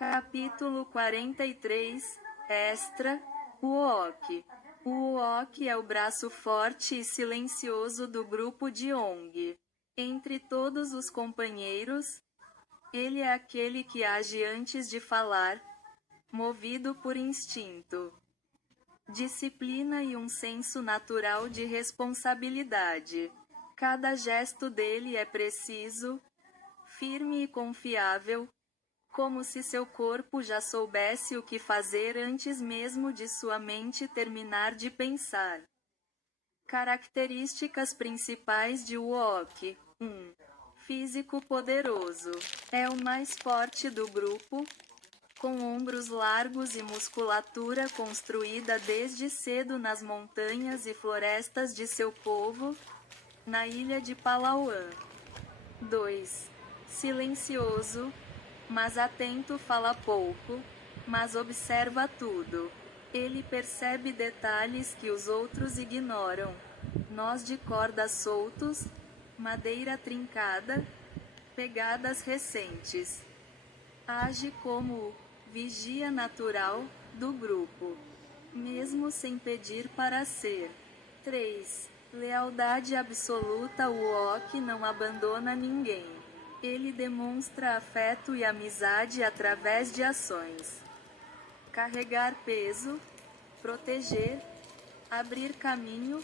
Capítulo 43, Extra, Uok. O Uok é o braço forte e silencioso do grupo de Ong. Entre todos os companheiros, ele é aquele que age antes de falar, movido por instinto, disciplina e um senso natural de responsabilidade. Cada gesto dele é preciso, firme e confiável, como se seu corpo já soubesse o que fazer antes mesmo de sua mente terminar de pensar. Características principais de Uok. 1. Físico poderoso. É o mais forte do grupo, com ombros largos e musculatura construída desde cedo nas montanhas e florestas de seu povo, na ilha de Palauan. 2. Silencioso, mas atento, fala pouco, mas observa tudo. Ele percebe detalhes que os outros ignoram. Nós de cordas soltos, madeira trincada, pegadas recentes. Age como o vigia natural do grupo, mesmo sem pedir para ser. 3. Lealdade absoluta. O Uok não abandona ninguém. Ele demonstra afeto e amizade através de ações. Carregar peso, proteger, abrir caminho,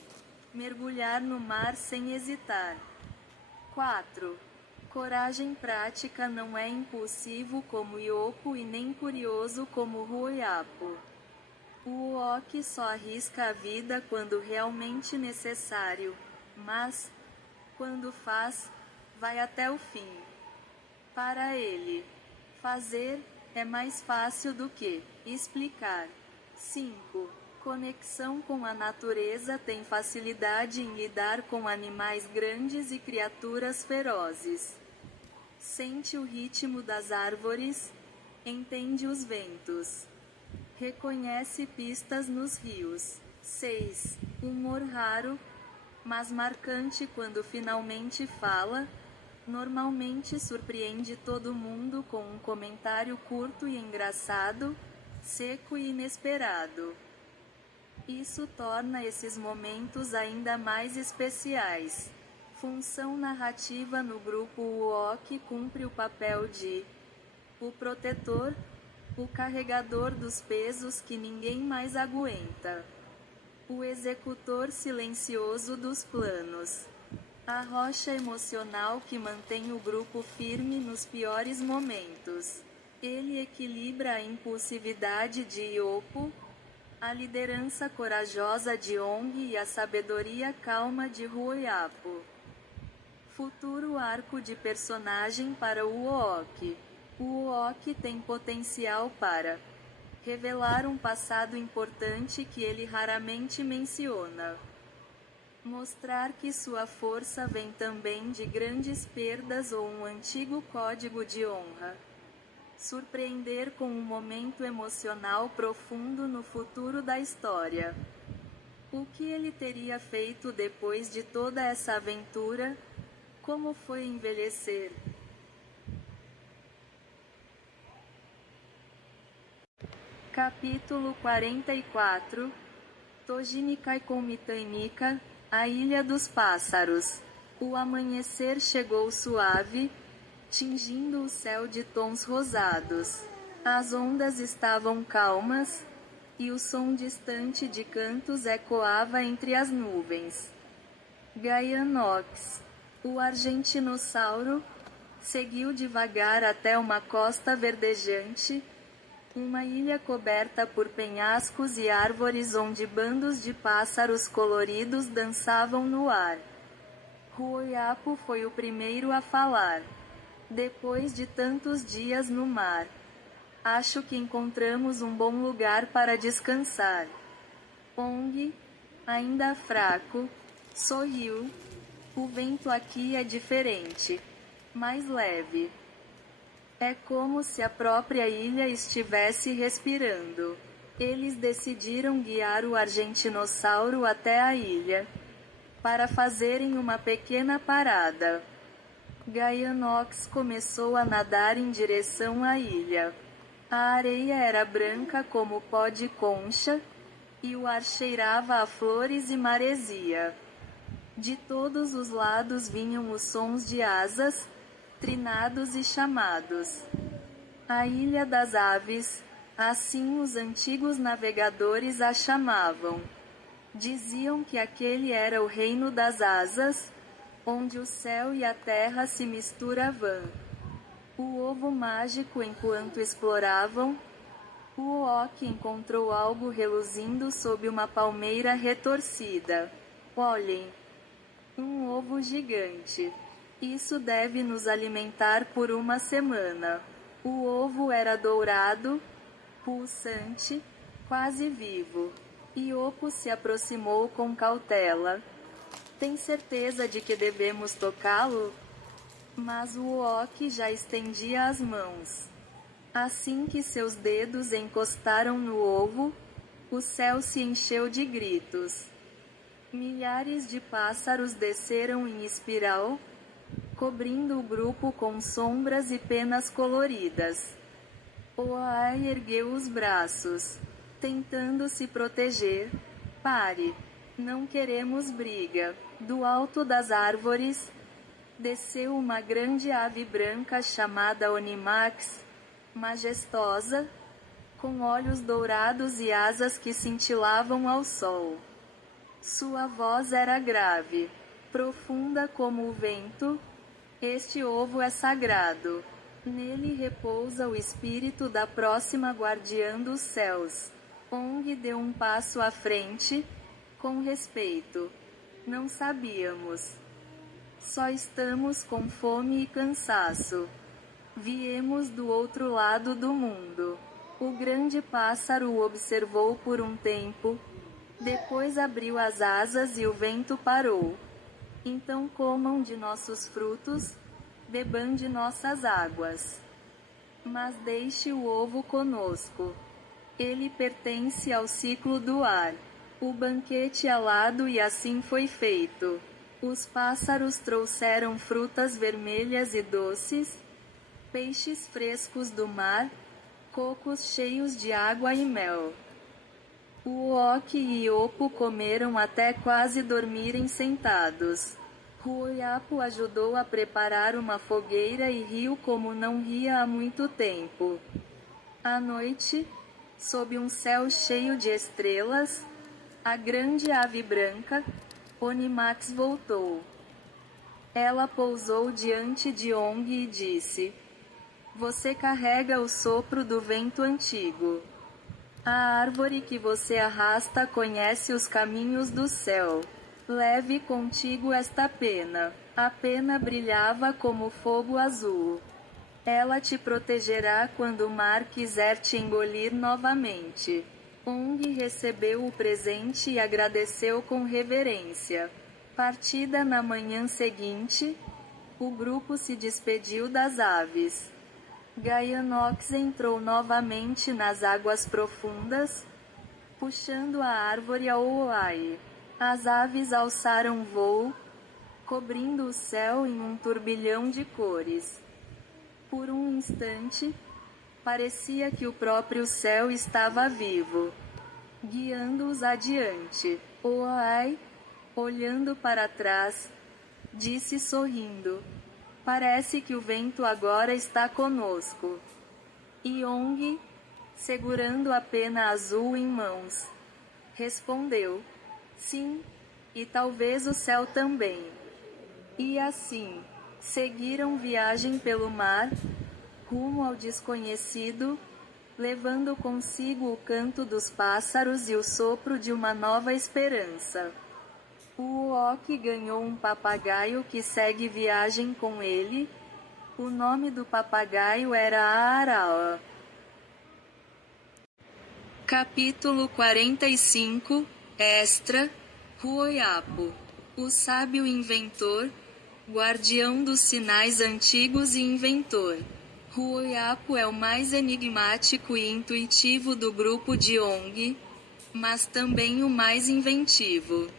mergulhar no mar sem hesitar. 4. Coragem prática. Não é impulsivo como Yopo e nem curioso como Ruoyapo. O Uok só arrisca a vida quando realmente necessário, mas, quando faz, vai até o fim. Para ele, fazer é mais fácil do que explicar. 5. Conexão com a natureza. Tem facilidade em lidar com animais grandes e criaturas ferozes. Sente o ritmo das árvores, entende os ventos. Reconhece pistas nos rios. 6. Humor raro, mas marcante quando finalmente fala. Normalmente surpreende todo mundo com um comentário curto e engraçado, seco e inesperado. Isso torna esses momentos ainda mais especiais. Função narrativa no grupo. O Uok cumpre o papel de o protetor, o carregador dos pesos que ninguém mais aguenta, o executor silencioso dos planos, a rocha emocional que mantém o grupo firme nos piores momentos. Ele equilibra a impulsividade de Yopo, a liderança corajosa de Ong e a sabedoria calma de Ruoyapo. Futuro arco de personagem para o Uok. O Uok tem potencial para revelar um passado importante que ele raramente menciona. Mostrar que sua força vem também de grandes perdas ou um antigo código de honra. Surpreender com um momento emocional profundo no futuro da história. O que ele teria feito depois de toda essa aventura? Como foi envelhecer? Capítulo 44, Tojinikai Komitainika, a Ilha dos Pássaros. O amanhecer chegou suave, tingindo o céu de tons rosados. As ondas estavam calmas, e o som distante de cantos ecoava entre as nuvens. Gaianox, o argentinossauro, seguiu devagar até uma costa verdejante, uma ilha coberta por penhascos e árvores onde bandos de pássaros coloridos dançavam no ar. Ruoyapo foi o primeiro a falar. Depois de tantos dias no mar, acho que encontramos um bom lugar para descansar. Ong, ainda fraco, sorriu. O vento aqui é diferente, mais leve. É como se a própria ilha estivesse respirando. Eles decidiram guiar o argentinossauro até a ilha, para fazerem uma pequena parada. Gaianox começou a nadar em direção à ilha. A areia era branca como pó de concha, e o ar cheirava a flores e maresia. De todos os lados vinham os sons de asas, trinados e chamados. A Ilha das Aves, assim os antigos navegadores a chamavam. Diziam que aquele era o reino das asas, onde o céu e a terra se misturavam. O ovo mágico enquanto exploravam, o Oak encontrou algo reluzindo sob uma palmeira retorcida. Olhem! Um ovo gigante. Isso deve nos alimentar por uma semana. O ovo era dourado, pulsante, quase vivo. Iopo se aproximou com cautela. Tem certeza de que devemos tocá-lo? Mas o Oak já estendia as mãos. Assim que seus dedos encostaram no ovo, o céu se encheu de gritos. Milhares de pássaros desceram em espiral, cobrindo o grupo com sombras e penas coloridas. Oai ergueu os braços, tentando se proteger. Pare! Não queremos briga. Do alto das árvores, desceu uma grande ave branca chamada Onimax, majestosa, com olhos dourados e asas que cintilavam ao sol. Sua voz era grave, profunda como o vento. Este ovo é sagrado. Nele repousa o espírito da próxima guardiã dos céus. Ong deu um passo à frente, com respeito. Não sabíamos. Só estamos com fome e cansaço. Viemos do outro lado do mundo. O grande pássaro o observou por um tempo. Depois abriu as asas e o vento parou. Então comam de nossos frutos, bebam de nossas águas. Mas deixe o ovo conosco. Ele pertence ao ciclo do ar. O banquete alado e assim foi feito. Os pássaros trouxeram frutas vermelhas e doces, peixes frescos do mar, cocos cheios de água e mel. O Oak e Iopo comeram até quase dormirem sentados. Ruoyapo ajudou a preparar uma fogueira e riu como não ria há muito tempo. À noite, sob um céu cheio de estrelas, a grande ave branca, Onimax voltou. Ela pousou diante de Ong e disse: Você carrega o sopro do vento antigo. A árvore que você arrasta conhece os caminhos do céu. Leve contigo esta pena. A pena brilhava como fogo azul. Ela te protegerá quando o mar quiser te engolir novamente. Ong recebeu o presente e agradeceu com reverência. Partida na manhã seguinte, o grupo se despediu das aves. Gaianox entrou novamente nas águas profundas, puxando a árvore ao Oai. As aves alçaram voo, cobrindo o céu em um turbilhão de cores. Por um instante, parecia que o próprio céu estava vivo, guiando-os adiante. Oai, olhando para trás, disse sorrindo: Parece que o vento agora está conosco. Ong, segurando a pena azul em mãos, respondeu: Sim, e talvez o céu também. E assim, seguiram viagem pelo mar, rumo ao desconhecido, levando consigo o canto dos pássaros e o sopro de uma nova esperança. O Oak ganhou um papagaio que segue viagem com ele. O nome do papagaio era Aaraoa. Capítulo 45 Extra, Ruoyapo. O sábio inventor, guardião dos sinais antigos e inventor. Ruoyapo é o mais enigmático e intuitivo do grupo de Ong, mas também o mais inventivo.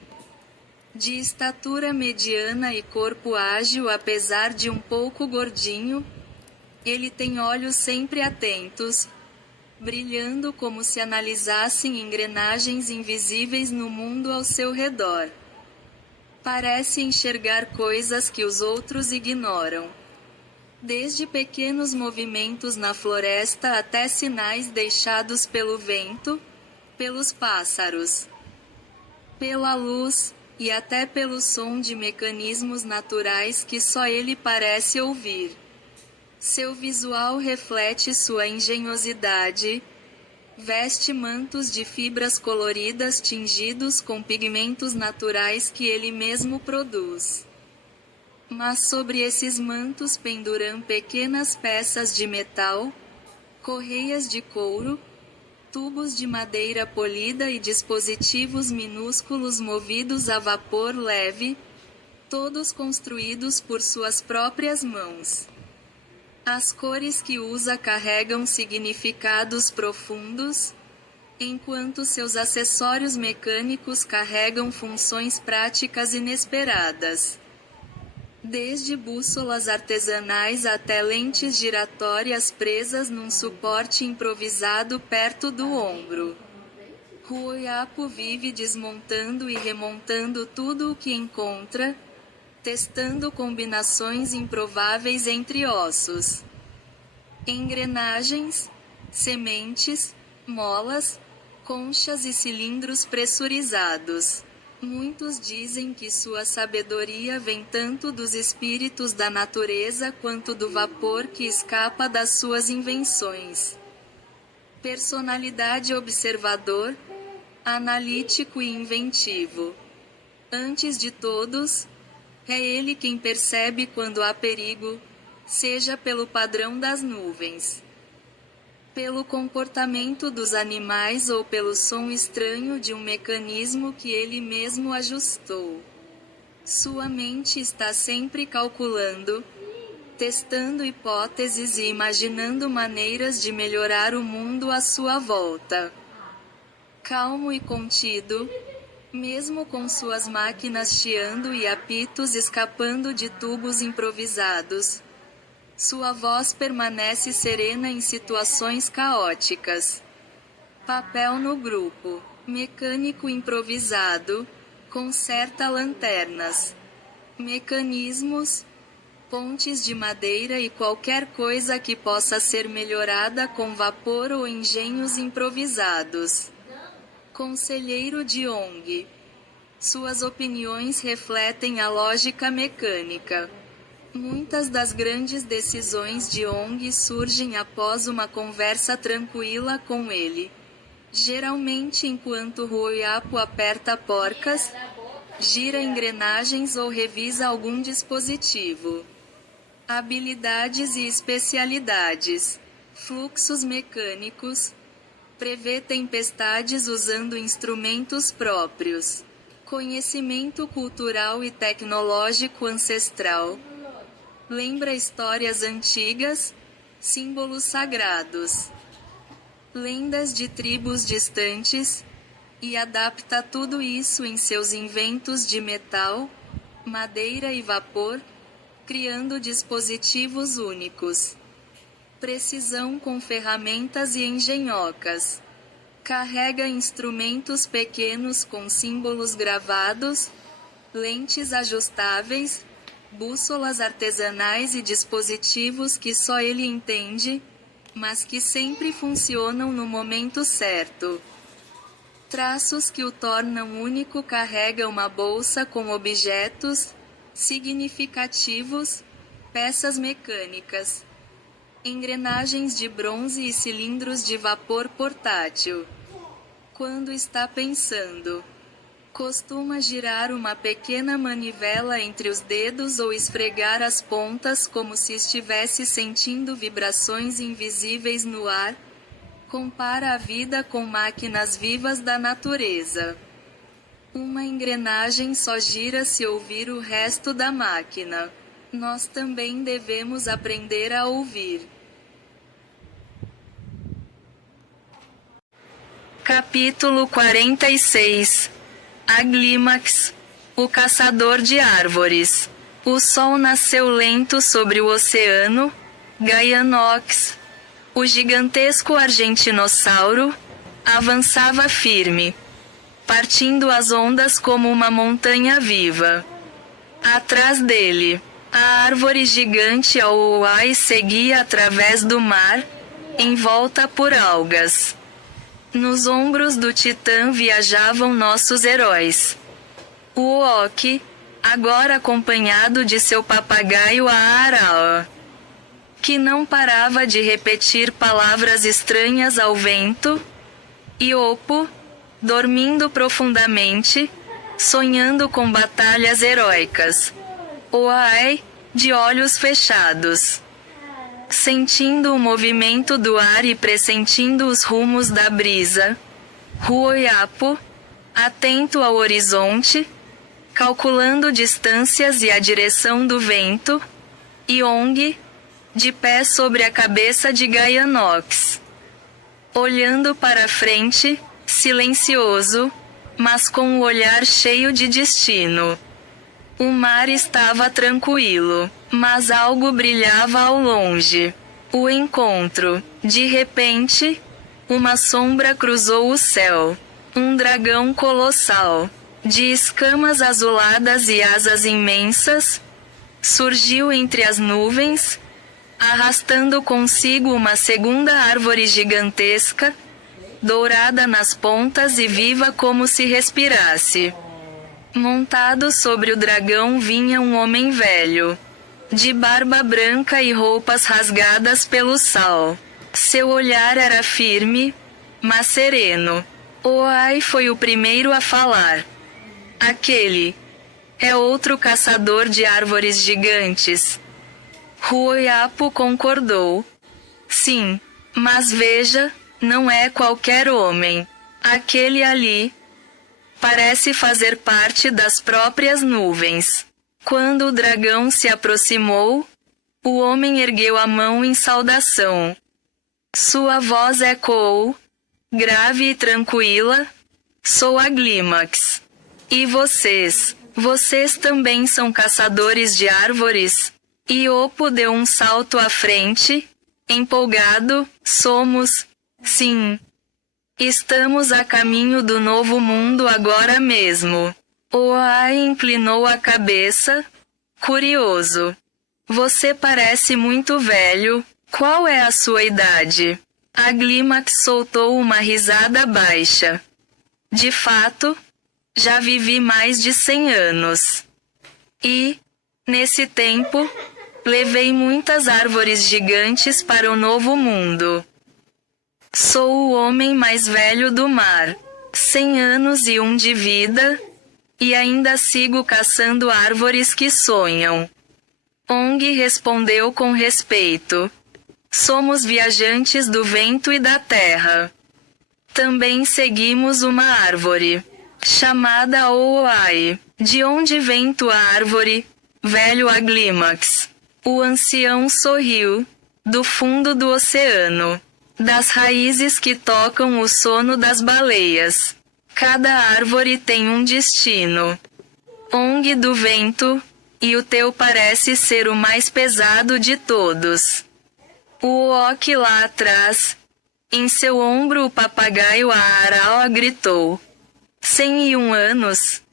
De estatura mediana e corpo ágil apesar de um pouco gordinho, ele tem olhos sempre atentos, brilhando como se analisassem engrenagens invisíveis no mundo ao seu redor. Parece enxergar coisas que os outros ignoram. Desde pequenos movimentos na floresta até sinais deixados pelo vento, pelos pássaros, pela luz, e até pelo som de mecanismos naturais que só ele parece ouvir. Seu visual reflete sua engenhosidade. Veste mantos de fibras coloridas tingidos com pigmentos naturais que ele mesmo produz. Mas sobre esses mantos penduram pequenas peças de metal, correias de couro, tubos de madeira polida e dispositivos minúsculos movidos a vapor leve, todos construídos por suas próprias mãos. As cores que usa carregam significados profundos, enquanto seus acessórios mecânicos carregam funções práticas inesperadas. Desde bússolas artesanais até lentes giratórias presas num suporte improvisado perto do ombro. Ruoyapo vive desmontando e remontando tudo o que encontra, testando combinações improváveis entre ossos, engrenagens, sementes, molas, conchas e cilindros pressurizados. Muitos dizem que sua sabedoria vem tanto dos espíritos da natureza quanto do vapor que escapa das suas invenções. Personalidade observador, analítico e inventivo. Antes de todos, é ele quem percebe quando há perigo, seja pelo padrão das nuvens, pelo comportamento dos animais ou pelo som estranho de um mecanismo que ele mesmo ajustou. Sua mente está sempre calculando, testando hipóteses e imaginando maneiras de melhorar o mundo à sua volta. Calmo e contido, mesmo com suas máquinas chiando e apitos escapando de tubos improvisados, sua voz permanece serena em situações caóticas. Papel no grupo. Mecânico improvisado. Conserta lanternas, mecanismos, pontes de madeira e qualquer coisa que possa ser melhorada com vapor ou engenhos improvisados. Conselheiro de ONG. Suas opiniões refletem a lógica mecânica. Muitas das grandes decisões de ONG surgem após uma conversa tranquila com ele. Geralmente enquanto Ruoyapo aperta porcas, gira engrenagens ou revisa algum dispositivo. Habilidades e especialidades. Fluxos mecânicos. Prevê tempestades usando instrumentos próprios. Conhecimento cultural e tecnológico ancestral. Lembra histórias antigas, símbolos sagrados, lendas de tribos distantes, e adapta tudo isso em seus inventos de metal, madeira e vapor, criando dispositivos únicos. Precisão com ferramentas e engenhocas. Carrega instrumentos pequenos com símbolos gravados, lentes ajustáveis, bússolas artesanais e dispositivos que só ele entende, mas que sempre funcionam no momento certo. Traços que o tornam único. Carrega uma bolsa com objetos significativos, peças mecânicas, engrenagens de bronze e cilindros de vapor portátil. Quando está pensando, costuma girar uma pequena manivela entre os dedos ou esfregar as pontas como se estivesse sentindo vibrações invisíveis no ar. Compara a vida com máquinas vivas da natureza. Uma engrenagem só gira se ouvir o resto da máquina. Nós também devemos aprender a ouvir. Capítulo 46. Aglimax, o caçador de árvores. O sol nasceu lento sobre o oceano, Gaianox. O gigantesco argentinossauro avançava firme, partindo as ondas como uma montanha viva. Atrás dele, a árvore gigante Auai seguia através do mar, envolta por algas. Nos ombros do Titã viajavam nossos heróis. O Uoki, agora acompanhado de seu papagaio Aaraoa, que não parava de repetir palavras estranhas ao vento, e Oppo, dormindo profundamente, sonhando com batalhas heróicas. Oai, de olhos fechados, sentindo o movimento do ar e pressentindo os rumos da brisa. Ruoyapo, atento ao horizonte, calculando distâncias e a direção do vento. Yong, de pé sobre a cabeça de Gaianox, olhando para frente, silencioso, mas com o olhar cheio de destino. O mar estava tranquilo, mas algo brilhava ao longe. O encontro. De repente, uma sombra cruzou o céu. Um dragão colossal, de escamas azuladas e asas imensas, surgiu entre as nuvens, arrastando consigo uma segunda árvore gigantesca, dourada nas pontas e viva como se respirasse. Montado sobre o dragão vinha um homem velho, de barba branca e roupas rasgadas pelo sal. Seu olhar era firme, mas sereno. Oai foi o primeiro a falar. Aquele é outro caçador de árvores gigantes. Ruoyapo concordou. Sim, mas veja, não é qualquer homem. Aquele ali parece fazer parte das próprias nuvens. Quando o dragão se aproximou, o homem ergueu a mão em saudação. Sua voz ecoou, grave e tranquila: sou a Glimax. E vocês também são caçadores de árvores? E Oppo deu um salto à frente, empolgado: somos, sim. Estamos a caminho do novo mundo agora mesmo. Oai inclinou a cabeça, curioso. Você parece muito velho. Qual é a sua idade? A Glimax soltou uma risada baixa. De fato, já vivi mais de 100 anos. E, nesse tempo, levei muitas árvores gigantes para o novo mundo. Sou o homem mais velho do mar. 100 anos e 1 de vida, e ainda sigo caçando árvores que sonham. Ong respondeu com respeito. Somos viajantes do vento e da terra. Também seguimos uma árvore, chamada Oai. De onde vem tua árvore, velho Aglimax? O ancião sorriu. Do fundo do oceano. Das raízes que tocam o sono das baleias. Cada árvore tem um destino. Ong do vento, e o teu parece ser o mais pesado de todos. O Uoki lá atrás, em seu ombro o papagaio Aaraoa gritou. 101 anos?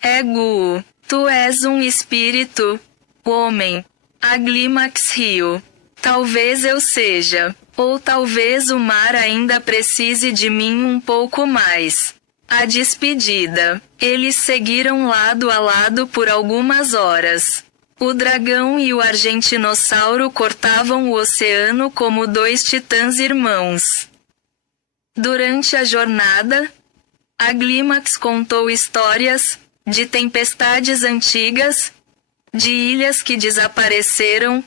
Egu, tu és um espírito, homem. A Glimax riu. Talvez eu seja. Ou talvez o mar ainda precise de mim um pouco mais. A despedida. Eles seguiram lado a lado por algumas horas. O dragão e o argentinossauro cortavam o oceano como 2 titãs irmãos. Durante a jornada, a Glimax contou histórias de tempestades antigas, de ilhas que desapareceram,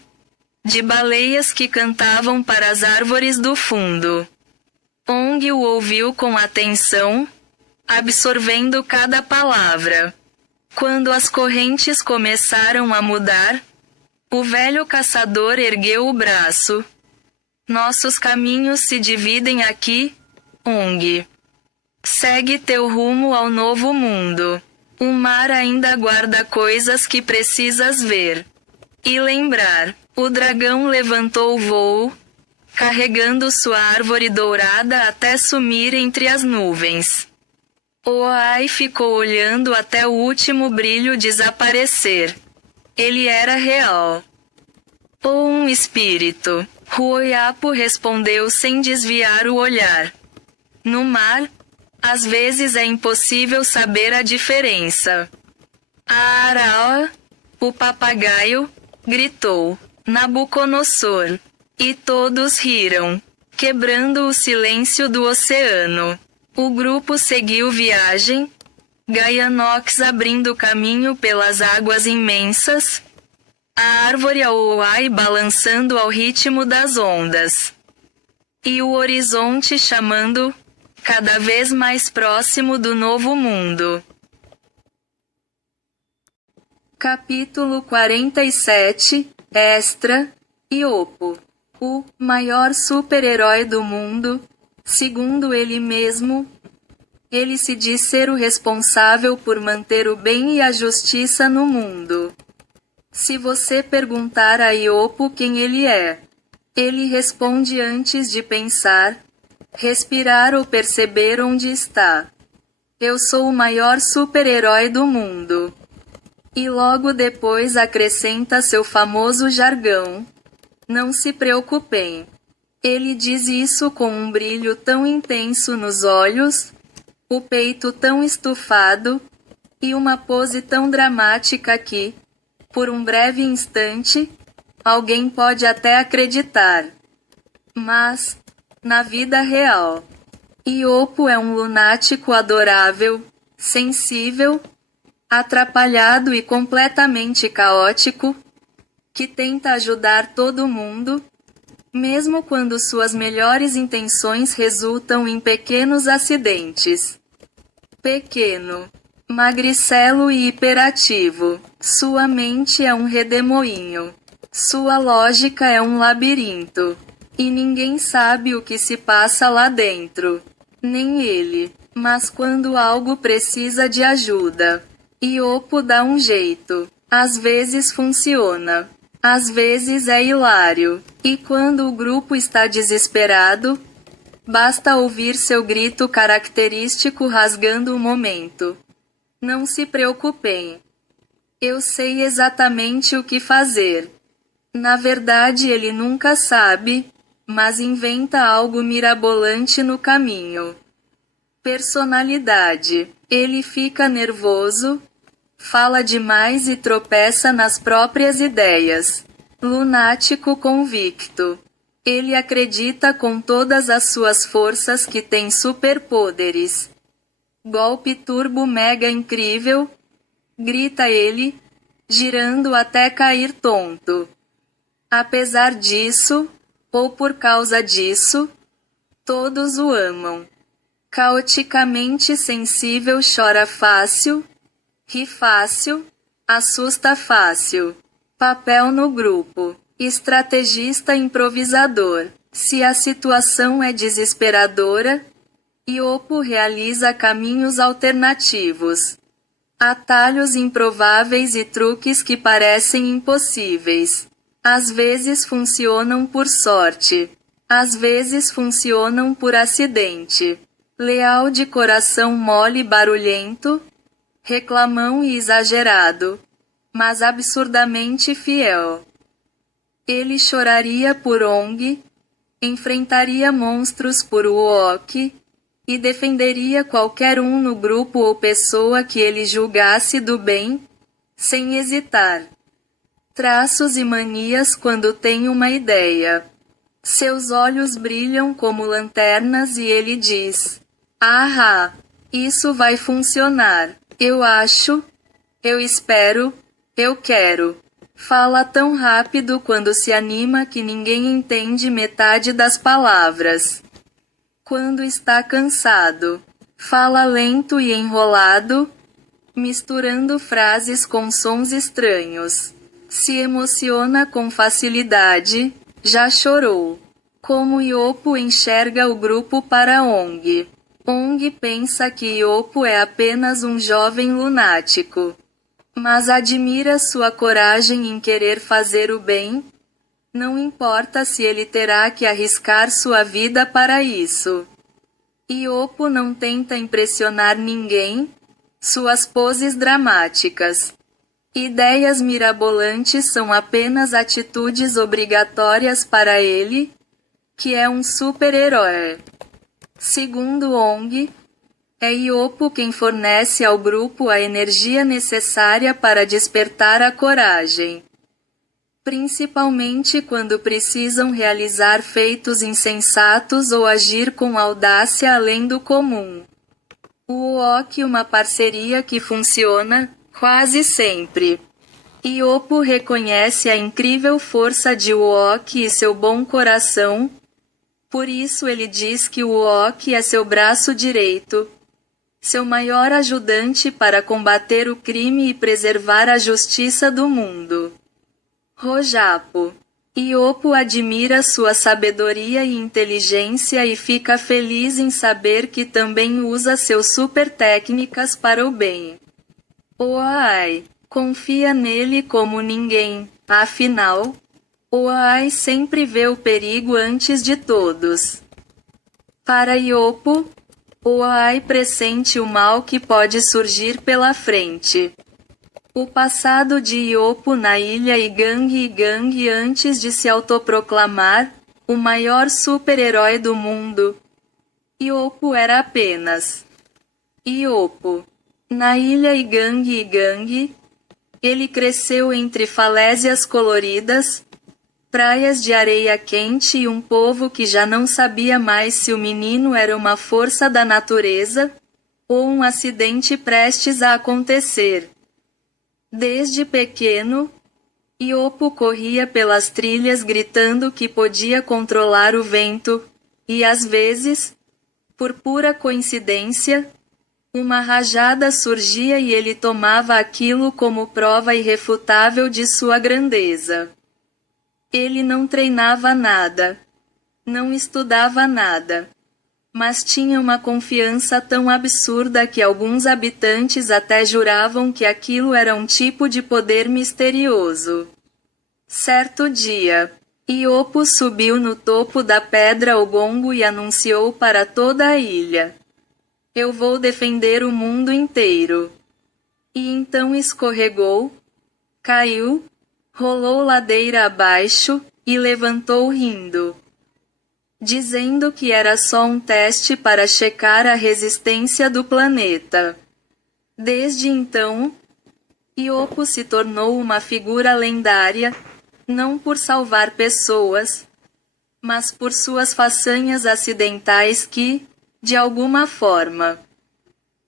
de baleias que cantavam para as árvores do fundo. Ong o ouviu com atenção, absorvendo cada palavra. Quando as correntes começaram a mudar, o velho caçador ergueu o braço. Nossos caminhos se dividem aqui, Ong. Segue teu rumo ao novo mundo. O mar ainda guarda coisas que precisas ver e lembrar. O dragão levantou o voo, carregando sua árvore dourada até sumir entre as nuvens. Oai ficou olhando até o último brilho desaparecer. Ele era real. Ou um espírito? Ruoyapo respondeu sem desviar o olhar. No mar, às vezes é impossível saber a diferença. Araó, o papagaio, gritou. Nabucodonosor. E todos riram, quebrando o silêncio do oceano. O grupo seguiu viagem, Gaianox abrindo caminho pelas águas imensas, a árvore Aoai balançando ao ritmo das ondas. E o horizonte chamando, cada vez mais próximo do novo mundo. Capítulo 47, Extra, Iopo. O maior super-herói do mundo, segundo ele mesmo, ele se diz ser o responsável por manter o bem e a justiça no mundo. Se você perguntar a Iopo quem ele é, ele responde antes de pensar, respirar ou perceber onde está. Eu sou o maior super-herói do mundo. E logo depois acrescenta seu famoso jargão. Não se preocupem. Ele diz isso com um brilho tão intenso nos olhos, o peito tão estufado, e uma pose tão dramática que, por um breve instante, alguém pode até acreditar. Mas, na vida real, Iopo é um lunático adorável, sensível, atrapalhado e completamente caótico, que tenta ajudar todo mundo, mesmo quando suas melhores intenções resultam em pequenos acidentes. Pequeno, magricelo e hiperativo, sua mente é um redemoinho. Sua lógica é um labirinto. E ninguém sabe o que se passa lá dentro. Nem ele. Mas quando algo precisa de ajuda, Iopo dá um jeito. Às vezes funciona. Às vezes é hilário. E quando o grupo está desesperado, basta ouvir seu grito característico rasgando o momento. Não se preocupem. Eu sei exatamente o que fazer. Na verdade, ele nunca sabe, mas inventa algo mirabolante no caminho. Personalidade. Ele fica nervoso, fala demais e tropeça nas próprias ideias. Lunático convicto. Ele acredita com todas as suas forças que tem superpoderes. Golpe turbo mega incrível, grita ele, girando até cair tonto. Apesar disso, ou por causa disso, todos o amam. Caoticamente sensível chora fácil, ri fácil, assusta fácil. Papel no grupo. Estrategista improvisador. Se a situação é desesperadora, Iopo realiza caminhos alternativos. Atalhos improváveis e truques que parecem impossíveis. Às vezes funcionam por sorte. Às vezes funcionam por acidente. Leal de coração mole e barulhento, reclamão e exagerado, mas absurdamente fiel. Ele choraria por Ong, enfrentaria monstros por Uok, e defenderia qualquer um no grupo ou pessoa que ele julgasse do bem, sem hesitar. Traços e manias quando tem uma ideia. Seus olhos brilham como lanternas e ele diz: "Ah, isso vai funcionar. Eu acho, eu espero, eu quero." Fala tão rápido quando se anima que ninguém entende metade das palavras. Quando está cansado, fala lento e enrolado, misturando frases com sons estranhos. Se emociona com facilidade, já chorou. Como Iopo enxerga o grupo para Ong. Ong pensa que Iopo é apenas um jovem lunático, mas admira sua coragem em querer fazer o bem, Não importa se ele terá que arriscar sua vida para isso. Iopo não tenta impressionar ninguém. Suas poses dramáticas, ideias mirabolantes são apenas atitudes obrigatórias para ele, que é um super-herói. Segundo Ong, é Iopo quem fornece ao grupo a energia necessária para despertar a coragem. Principalmente quando precisam realizar feitos insensatos ou agir com audácia além do comum. O Uok, uma parceria que funciona, quase sempre. Iopo reconhece a incrível força de Uok e seu bom coração. Por isso ele diz que o Uok é seu braço direito, seu maior ajudante para combater o crime e preservar a justiça do mundo. Rojapo. Iopo admira sua sabedoria e inteligência e fica feliz em saber que também usa seus super técnicas para o bem. Oai confia nele como ninguém, afinal, Oai sempre vê o perigo antes de todos. Para Iopo, Oai pressente o mal que pode surgir pela frente. O passado de Iopo na ilha Igang antes de se autoproclamar o maior super-herói do mundo. Iopo era apenas Iopo. Na ilha Igang, ele cresceu entre falésias coloridas, praias de areia quente e um povo que já não sabia mais se o menino era uma força da natureza ou um acidente prestes a acontecer. Desde pequeno, Iopo corria pelas trilhas gritando que podia controlar o vento, e às vezes, por pura coincidência, uma rajada surgia e ele tomava aquilo como prova irrefutável de sua grandeza. Ele não treinava nada, não estudava nada, mas tinha uma confiança tão absurda que alguns habitantes até juravam que aquilo era um tipo de poder misterioso. Certo dia, Iopo subiu no topo da pedra Ogongo e anunciou para toda a ilha: "Eu vou defender o mundo inteiro." E então escorregou, caiu, rolou ladeira abaixo, e levantou rindo, dizendo que era só um teste para checar a resistência do planeta. Desde então, Iopo se tornou uma figura lendária, não por salvar pessoas, mas por suas façanhas acidentais que, de alguma forma,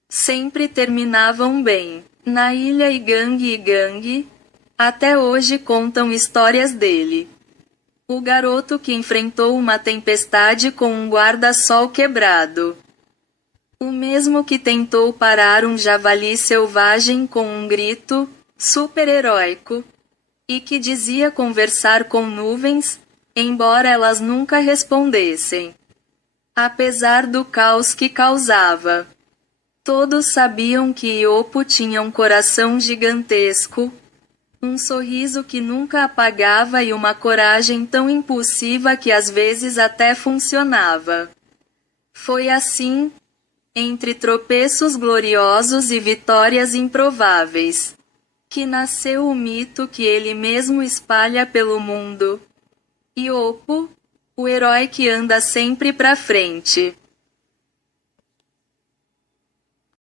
sempre terminavam bem. Na ilha Igang, até hoje contam histórias dele. O garoto que enfrentou uma tempestade com um guarda-sol quebrado. O mesmo que tentou parar um javali selvagem com um grito super-heróico, e que dizia conversar com nuvens, embora elas nunca respondessem. Apesar do caos que causava. Todos sabiam que Iopo tinha um coração gigantesco, um sorriso que nunca apagava e uma coragem tão impulsiva que às vezes até funcionava. Foi assim, entre tropeços gloriosos e vitórias improváveis, que nasceu o mito que ele mesmo espalha pelo mundo. Iopo, o herói que anda sempre pra frente.